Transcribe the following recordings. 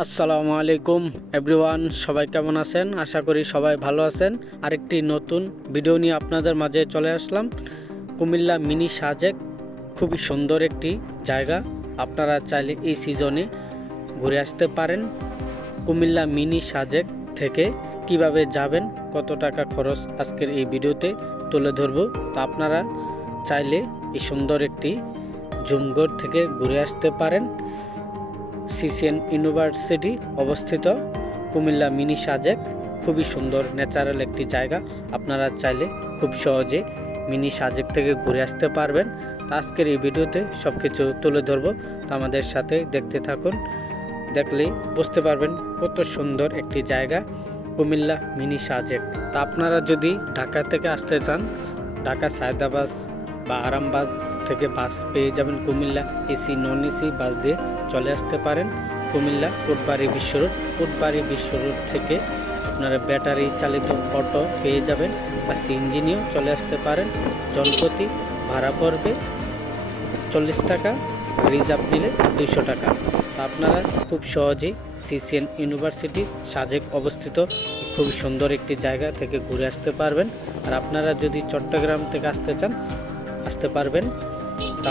আসসালামু আলাইকুম এভরিওয়ান, সবাই কেমন আছেন? আশা করি সবাই ভালো আছেন। আরেকটি নতুন ভিডিও নিয়ে আপনাদের মাঝে চলে আসলাম। কুমিল্লা মিনি সাজেক খুবই সুন্দর একটি জায়গা। আপনারা চাইলে এই সিজনে ঘুরে আসতে পারেন। কুমিল্লা মিনি সাজেক থেকে কিভাবে যাবেন, কত টাকা খরচ আজকের এই ভিডিওতে তুলে ধরব। তা আপনারা চাইলে এই সুন্দর একটি জুমঘর থেকে ঘুরে আসতে পারেন। সিসিএন ইউনিভার্সিটি অবস্থিত কুমিল্লা মিনি সাজেক খুবই সুন্দর ন্যাচারাল একটি জায়গা। আপনারা চাইলে খুব সহজে মিনি সাজেক থেকে ঘুরে আসতে পারবেন। তা আজকের এই ভিডিওতে সব কিছু তুলে ধরবো। তো আমাদের সাথে দেখতে থাকুন, দেখলেই বুঝতে পারবেন কত সুন্দর একটি জায়গা কুমিল্লা মিনি সাজেক। তা আপনারা যদি ঢাকা থেকে আসতে চান, ঢাকা সায়দাবাদ বা আরামবাগ থেকে বাস পেয়ে যাবেন। Comilla AC non AC bus দিয়ে চলে আসতে পারেন কুমিল্লা কোটবাড়ি বিশ্ব রোড। কোটবাড়ি বিশ্ব রোড থেকে আপনারা ব্যাটারি চালিত অটো পেয়ে যাবেন বা সিএনজি নিয়েও চলে আসতে পারেন। জনপ্রতি ভাড়া পড়বে 40 টাকা, রিজার্ভ নিলে 200 টাকা। আপনারা খুব সহজেই সিসিএন ইউনিভার্সিটি সাজেক অবস্থিত খুবই সুন্দর একটি জায়গা থেকে ঘুরে আসতে পারবেন। আর আপনারা যদি চট্টগ্রাম থেকে আসতে চান, আসতে পারবেন।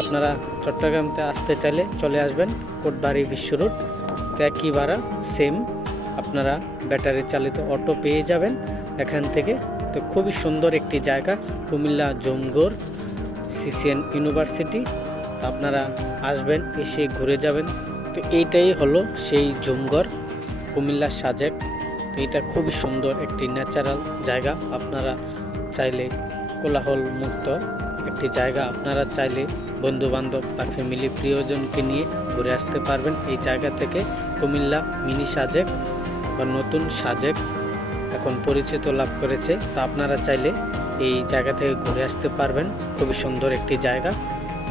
আপনারা চট্টগ্রামতে আসতে চাইলে চলে আসবেন কোটবাড়ি বিশ্ব রোড। একই ভাড়া সেম, আপনারা ব্যাটারি চালিত অটো পেয়ে যাবেন এখান থেকে। তো খুবই সুন্দর একটি জায়গা কুমিল্লা জুমঘর সিসিএন ইউনিভার্সিটি। আপনারা আসবেন, এসে ঘুরে যাবেন। তো এইটাই হলো সেই জুমঘর কুমিল্লা সাজেক। তো এটা খুবই সুন্দর একটি ন্যাচারাল জায়গা। আপনারা চাইলে কোলাহল মুক্ত একটি জায়গা। আপনারা চাইলে বন্ধু বান্ধব বা ফ্যামিলি প্রিয়জনকে নিয়ে ঘুরে আসতে পারবেন এই জায়গা থেকে। কুমিল্লা মিনি সাজেক বা নতুন সাজেক এখন পরিচিত লাভ করেছে। তা আপনারা চাইলে এই জায়গা থেকে ঘুরে আসতে পারবেন। খুবই সুন্দর একটি জায়গা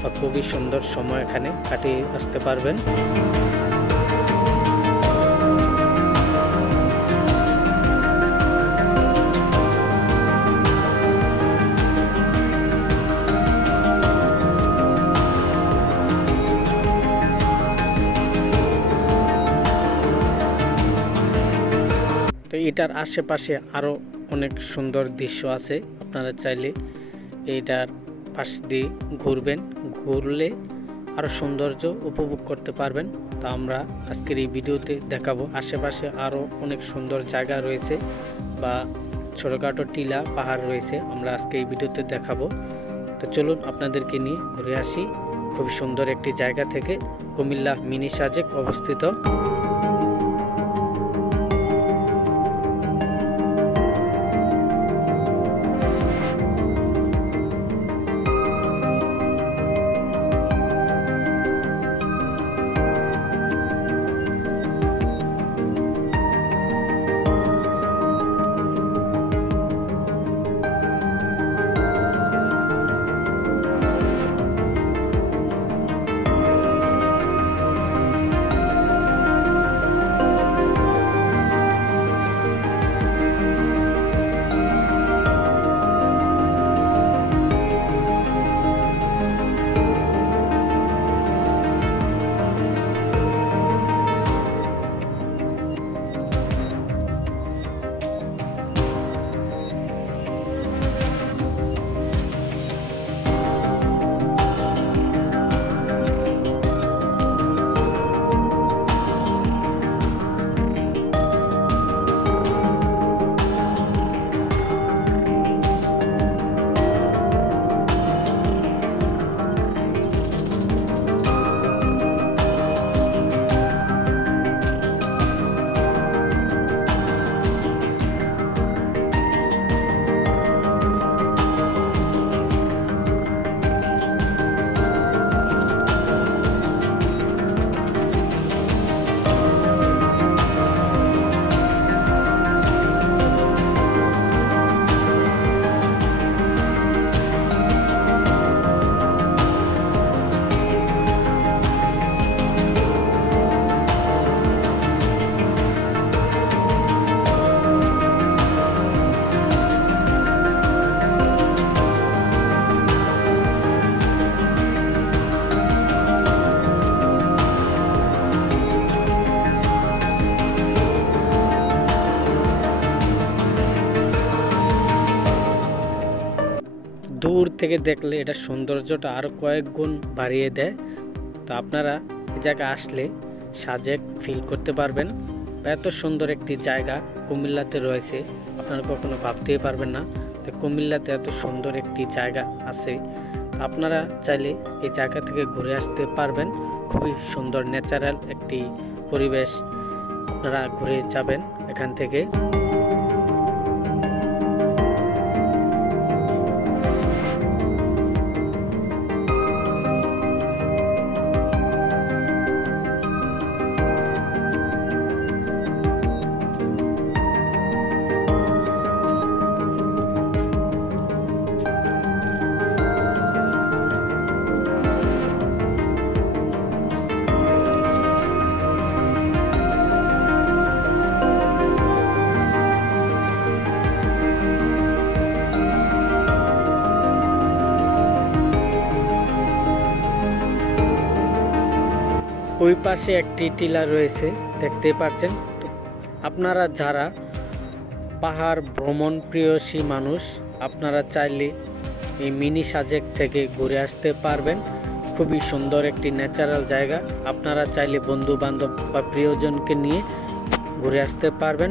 বা খুবই সুন্দর সময় এখানে কাটিয়ে আসতে পারবেন। তো এটার আশেপাশে আরও অনেক সুন্দর দৃশ্য আছে। আপনারা চাইলে এইটার পাশ দিয়ে ঘুরবেন, ঘুরলে আরও সৌন্দর্য উপভোগ করতে পারবেন। তো আমরা আজকের এই ভিডিওতে দেখাবো আশেপাশে আরও অনেক সুন্দর জায়গা রয়েছে বা ছোটোখাটো টিলা পাহাড় রয়েছে, আমরা আজকে এই ভিডিওতে দেখাবো। তো চলুন আপনাদেরকে নিয়ে ঘুরে আসি খুবই সুন্দর একটি জায়গা থেকে কুমিল্লা মিনি সাজেক অবস্থিত। দূর থেকে দেখলে এটা সৌন্দর্যটা আরও কয়েক গুণ বাড়িয়ে দেয়। তো আপনারা এই জায়গায় আসলে সাজেক ফিল করতে পারবেন। এত সুন্দর একটি জায়গা কুমিল্লাতে রয়েছে, আপনারা কখনো ভাবতেই পারবেন না যে কুমিল্লাতে এত সুন্দর একটি জায়গা আছে। আপনারা চাইলে এই জায়গা থেকে ঘুরে আসতে পারবেন। খুবই সুন্দর ন্যাচারাল একটি পরিবেশ, আপনারা ঘুরে যাবেন এখান থেকে। ওই পাশে একটি টিলা রয়েছে, দেখতে পাচ্ছেন। আপনারা যারা পাহাড় ভ্রমণ প্রিয়সী মানুষ, আপনারা চাইলে এই মিনি সাজেক থেকে ঘুরে আসতে পারবেন। খুবই সুন্দর একটি ন্যাচারাল জায়গা, আপনারা চাইলে বন্ধু বান্ধব বা প্রিয়জনকে নিয়ে ঘুরে আসতে পারবেন।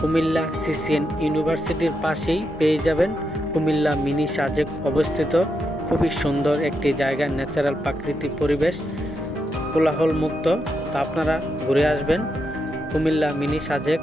কুমিল্লা সিসিএন ইউনিভার্সিটির পাশেই পেয়ে যাবেন কুমিল্লা মিনি সাজেক অবস্থিত। খুবই সুন্দর একটি জায়গা, ন্যাচারাল প্রাকৃতিক পরিবেশ, কোলাহল মুক্ত। তা আপনারা ঘুরে আসবেন কুমিল্লা মিনি সাজেক।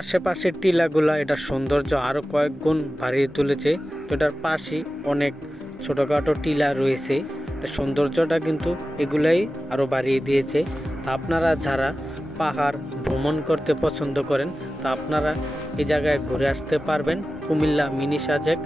আশেপাশের টিলাগুলা এটার সৌন্দর্য আরো কয়েক গুণ বাড়িয়ে তুলেছে। তো এটার পাশে অনেক ছোটখাটো টিলা রয়েছে, সৌন্দর্যটা কিন্তু এগুলাই আরো বাড়িয়ে দিয়েছে। আপনারা যারা পাহাড় ভ্রমণ করতে পছন্দ করেন, তা আপনারা এই জায়গায় ঘুরে আসতে পারবেন কুমিল্লা মিনি সাজেক।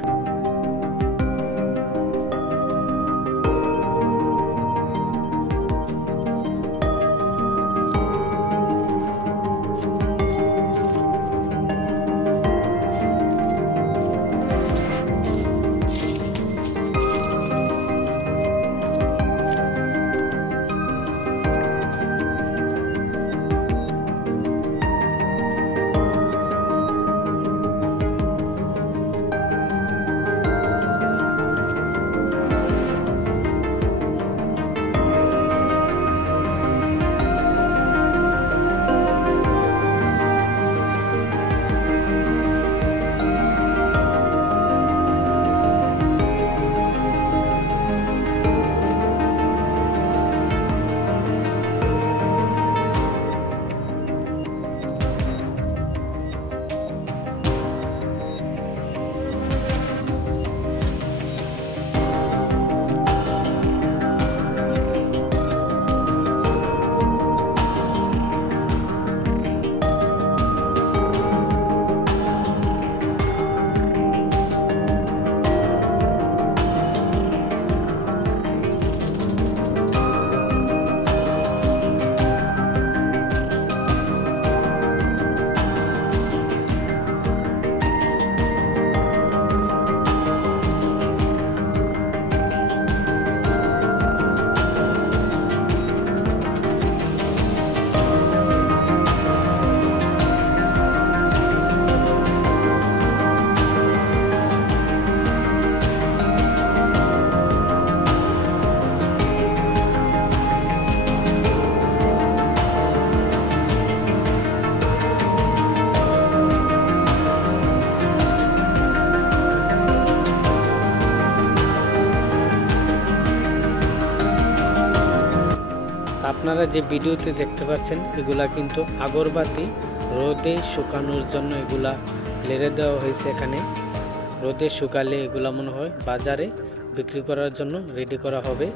আপনারা যে ভিডিওতে দেখতে পাচ্ছেন এগুলা কিন্তু আগরবাতি রোদে শুকানোর জন্য এগুলা লেড়ে দেওয়া হয়েছে। এখানে রোদে শুকালে এগুলা মনে হয় বাজারে বিক্রি করার জন্য রেডি করা হবে।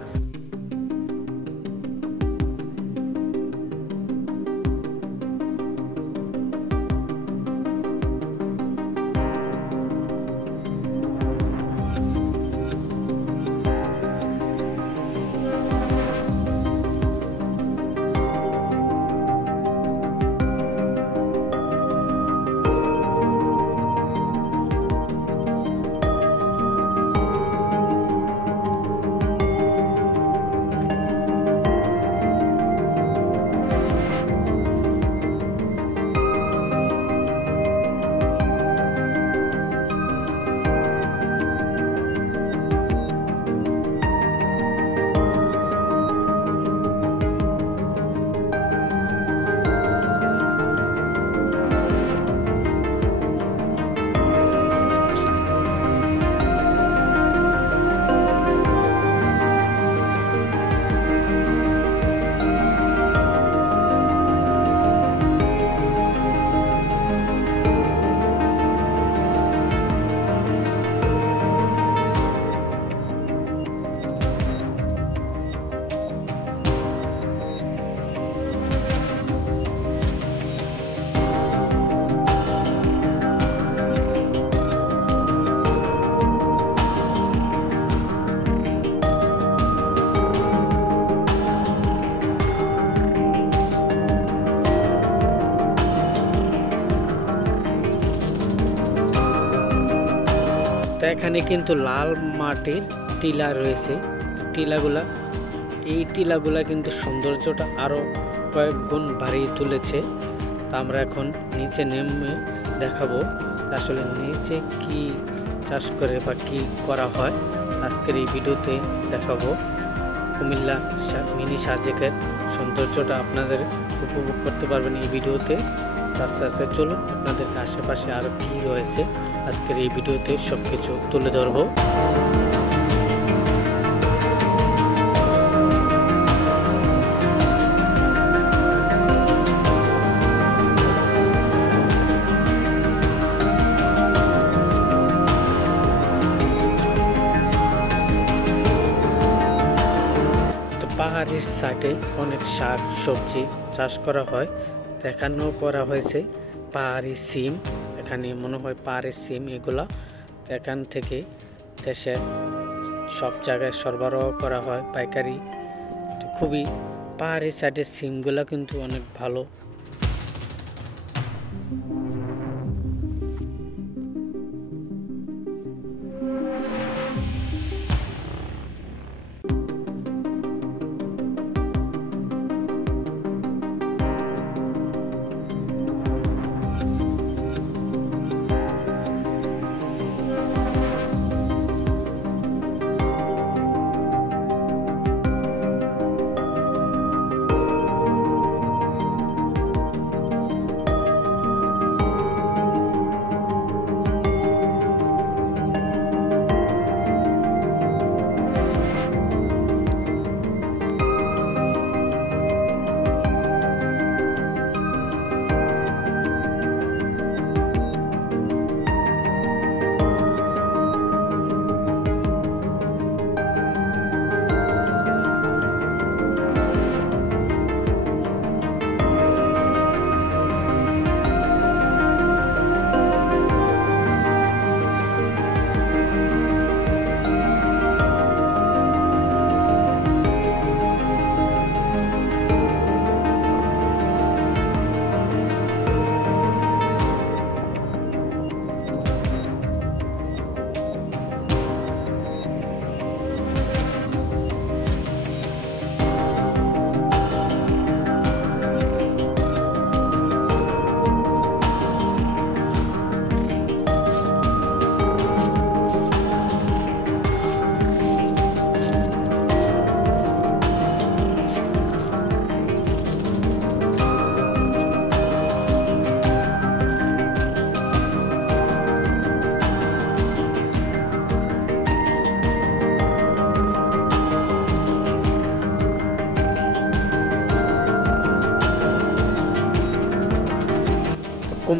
তো এখানে কিন্তু লাল মাটির টিলা রয়েছে। এই টিলাগুলা কিন্তু সৌন্দর্যটা আরো কয়েক গুণ বাড়িয়ে তুলেছে। তা আমরা এখন নিচে নেমে দেখাবো আসলে নিচে কি চাষ করে বা কি করা হয়। আজকের এই ভিডিওতে দেখাবো কুমিল্লা মিনি সাজেকের সৌন্দর্যটা আপনাদের উপভোগ করতে পারবেন এই ভিডিওতে। আস্তে আস্তে চলুন আপনাদেরকে আশেপাশে আরো কি রয়েছে আজকের এই ভিডিওতে সবকিছু তুলে ধরবো। পাহাড়ের সাইডে অনেক শাক সবজি চাষ করা হয়। দেখানো করা হয়েছে পাহাড়ি সিম। এখানে মনে হয় পাহাড়ি সিম এগুলা এখান থেকে দেশের সব জায়গায় সরবরাহ করা হয় পাইকারি। খুবই পাহাড়ি সাইডের সিমগুলা কিন্তু অনেক ভালো।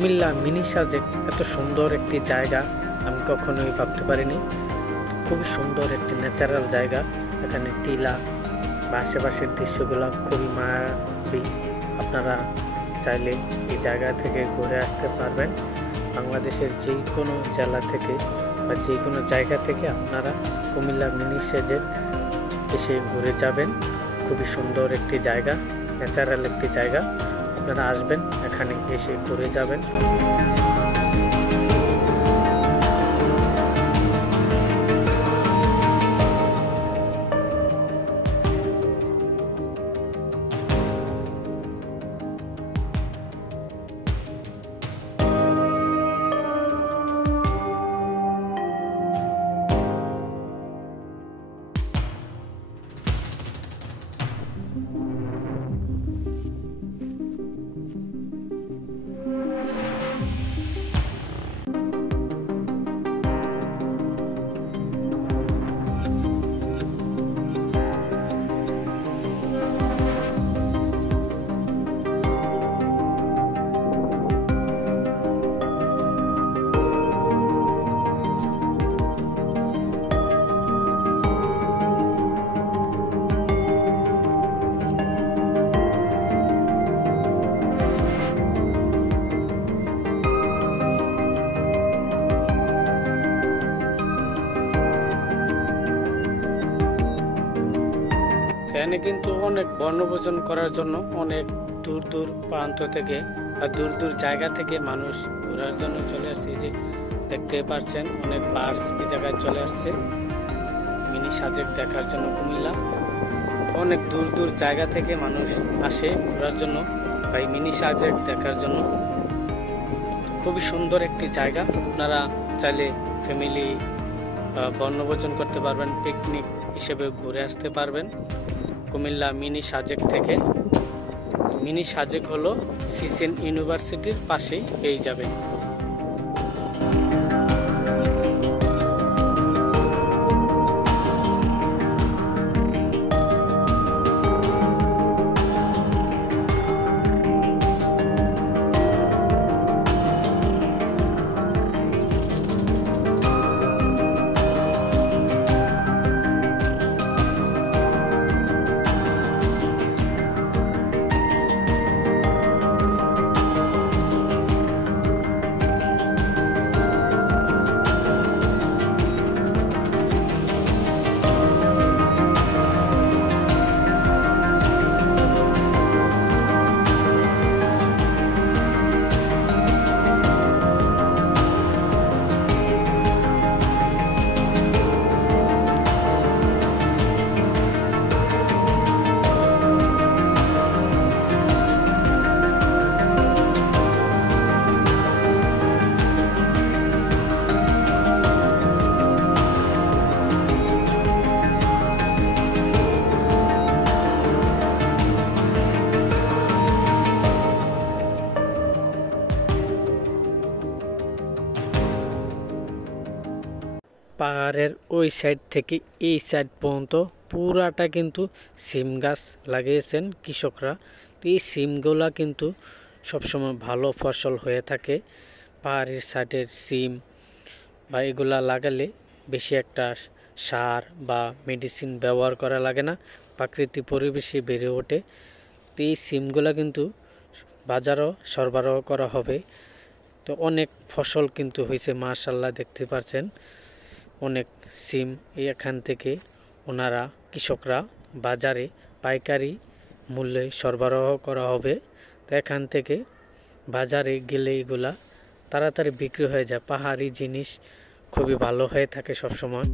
কুমিল্লা মিনি সাজেক এত সুন্দর একটি জায়গা আমি কখনোই ভাবতে পারিনি। খুবই সুন্দর একটি ন্যাচারাল জায়গা। এখানে টিলা বা আশেপাশের দৃশ্যগুলো খুবই মায়াবী। আপনারা চাইলে এই জায়গা থেকে ঘুরে আসতে পারবেন। বাংলাদেশের যে কোনো জেলা থেকে বা যে কোনো জায়গা থেকে আপনারা কুমিল্লা মিনি সাজেক এসে ঘুরে যাবেন। খুবই সুন্দর একটি জায়গা, ন্যাচারাল একটি জায়গা। আপনারা আসবেন, এখানে এসে ঘুরে যাবেন। এখানে কিন্তু অনেক বনভোজন করার জন্য অনেক দূর দূর প্রান্ত থেকে আর দূর দূর জায়গা থেকে মানুষ ঘোরার জন্য চলে আসছে। যে দেখতে পাচ্ছেন অনেক বাস এই জায়গায় চলে আসছে মিনি সাজেক দেখার জন্য। কুমিল্লা অনেক দূর দূর জায়গা থেকে মানুষ আসে ঘোরার জন্য বা মিনি সাজেক দেখার জন্য। খুবই সুন্দর একটি জায়গা। আপনারা চাইলে ফ্যামিলি বনভোজন করতে পারবেন, পিকনিক হিসেবে ঘুরে আসতে পারবেন কুমিল্লা মিনি সাজেক থেকে। মিনি সাজেক হলো সিসিএন ইউনিভার্সিটির পাশেই পেয়ে যাবেন। পাহাড়ের ওই সাইড থেকে এই সাইড পর্যন্ত পুরাটা কিন্তু সিম গাছ লাগিয়েছেন কৃষকরা। তো এই সিমগুলা কিন্তু সবসময় ভালো ফসল হয়ে থাকে। পাহাড়ের সাইডের সিম বা এগুলা লাগালে বেশি একটা সার বা মেডিসিন ব্যবহার করা লাগে না, প্রাকৃতিক পরিবেশে বেড়ে ওঠে। তো এই সিমগুলা কিন্তু বাজারও সরবরাহ করা হবে। তো অনেক ফসল কিন্তু হয়েছে মাশাআল্লাহ, দেখতে পাচ্ছেন অনেক সিম এখান থেকে ওনারা কৃষকরা বাজারে পাইকারি মূল্যে সরবরাহ করা হবে। তো এখান থেকে বাজারে গেলে এগুলা তাড়াতাড়ি বিক্রি হয়ে যায়। পাহাড়ি জিনিস খুবই ভালো হয়ে থাকে সবসময়।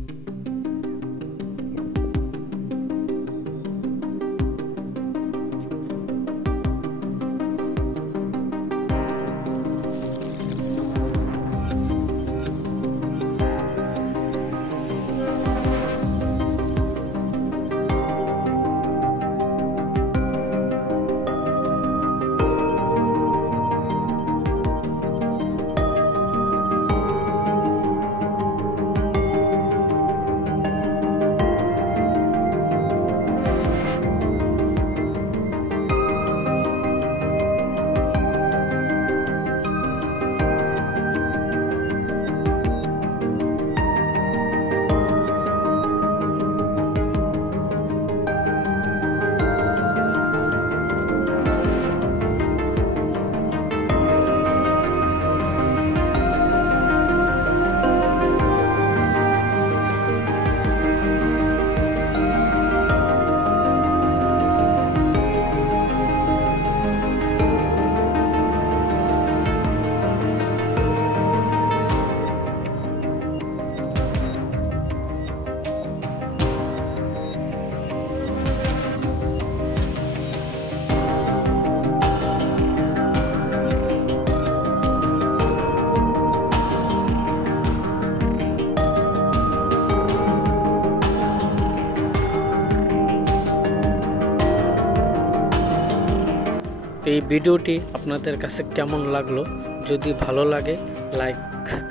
এই ভিডিওটি আপনাদের কাছে কেমন লাগলো, যদি ভালো লাগে লাইক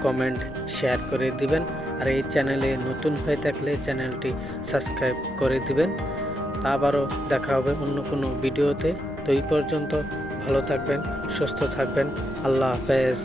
কমেন্ট শেয়ার করে দিবেন, আর এই চ্যানেলে নতুন হয়ে থাকলে চ্যানেলটি সাবস্ক্রাইব করে দিবেন। আবারও দেখা হবে অন্য কোনো ভিডিওতে। তো এই পর্যন্ত ভালো থাকবেন, সুস্থ থাকবেন। আল্লাহ হাফেজ।